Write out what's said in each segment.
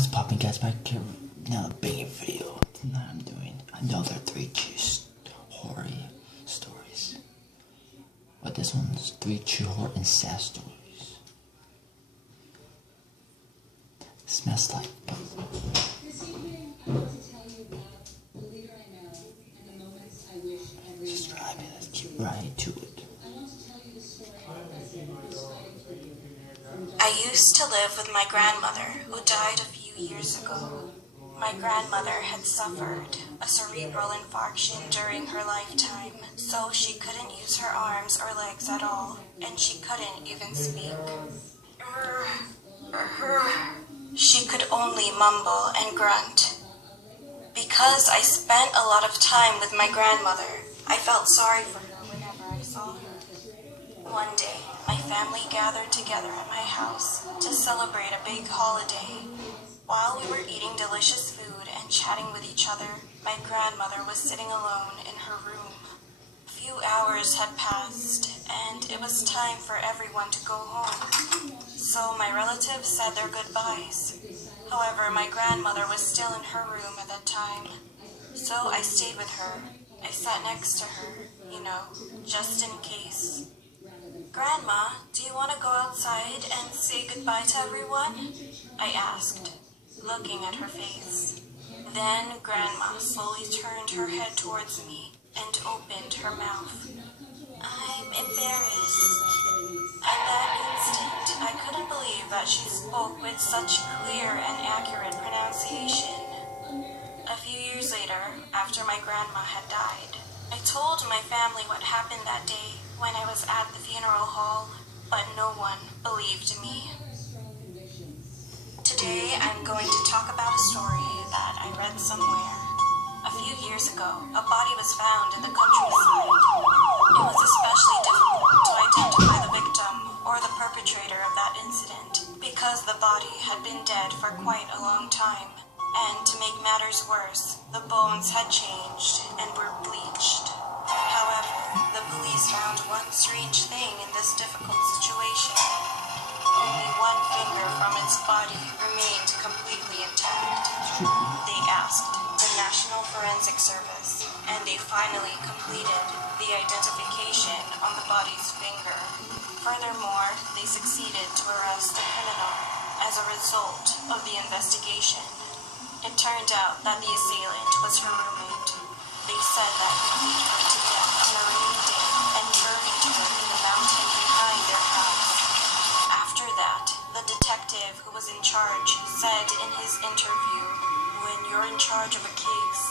What's poppin', guys? Back here now, a big video. Tonight I'm doing another 3 true horror stories. But this one's 3 true horror incest stories. Smells like This evening, I want to tell you about the leader I know and the moments I wish everyone subscribe and let's get right to it. I want to tell you the story of someone who's fighting for you. I used to live with my grandmother, who died a few years ago. My grandmother had suffered a cerebral infarction during her lifetime, so she couldn't use her arms or legs at all, and she couldn't even speak. She could only mumble and grunt. Because I spent a lot of time with my grandmother, I felt sorry for her whenever I saw her. One day, my family gathered together at my house to celebrate a big holiday. While we were eating delicious food and chatting with each other, my grandmother was sitting alone in her room. A few hours had passed, and it was time for everyone to go home. So my relatives said their goodbyes. However, my grandmother was still in her room at that time. So I stayed with her. I sat next to her, just in case. "Grandma, do you want to go outside and say goodbye to everyone?" I asked, looking at her face. Then Grandma slowly turned her head towards me and opened her mouth. "I'm embarrassed." At that instant, I couldn't believe that she spoke with such clear and accurate pronunciation. A few years later, after my grandma had died, I told my family what happened that day when I was at the funeral hall, but no one believed me. Today, I'm going to talk about a story that I read somewhere. A few years ago, a body was found in the countryside. It was especially difficult to identify the victim or the perpetrator of that incident because the body had been dead for quite a long time. And to make matters worse, the bones had changed and were bleached. However, the police found one strange thing in this difficult situation. Only one finger from its body remained completely intact. They asked the National Forensic Service, and they finally completed the identification on the body's finger. Furthermore, they succeeded to arrest the criminal as a result of the investigation. It turned out that the assailant was her roommate. They said that he beat her to death on a rainy day and buried her in the mountain behind their house. After that, the detective who was in charge said in his interview, "When you're in charge of a case,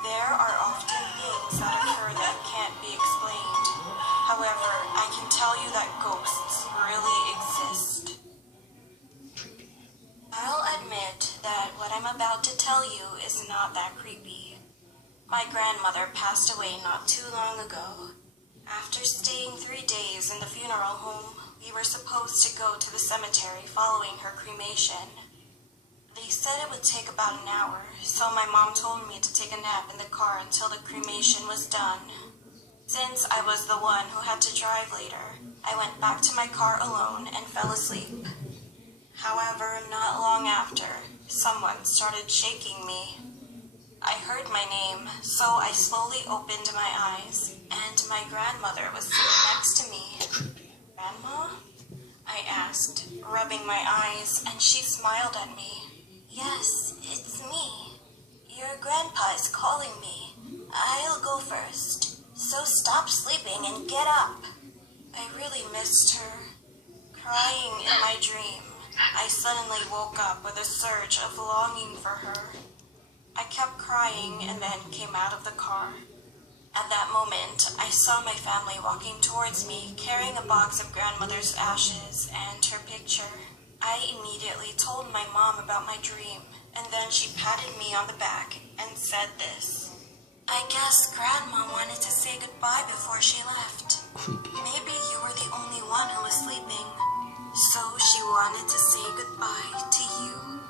there are often things that occur that can't be explained. However, I can tell you that ghosts really exist." I'll admit that what I'm about to tell you is not that creepy. My grandmother passed away not too long ago. After staying 3 days in the funeral home, we were supposed to go to the cemetery following her cremation. They said it would take about an hour, so my mom told me to take a nap in the car until the cremation was done. Since I was the one who had to drive later, I went back to my car alone and fell asleep. However, not long after, someone started shaking me. I heard my name, so I slowly opened my eyes, and my grandmother was sitting next to me. "Grandma?" I asked, rubbing my eyes, and she smiled at me. "Yes, it's me. Your grandpa is calling me. I'll go first, so stop sleeping and get up." I really missed her. Crying in my dream, I suddenly woke up with a surge of longing for her. I kept crying and then came out of the car. At that moment, I saw my family walking towards me, carrying a box of grandmother's ashes and her picture. I immediately told my mom about my dream, and then she patted me on the back and said this: "I guess Grandma wanted to say goodbye before she left. Maybe you were the only one who was sleeping. So she wanted to say goodbye to you."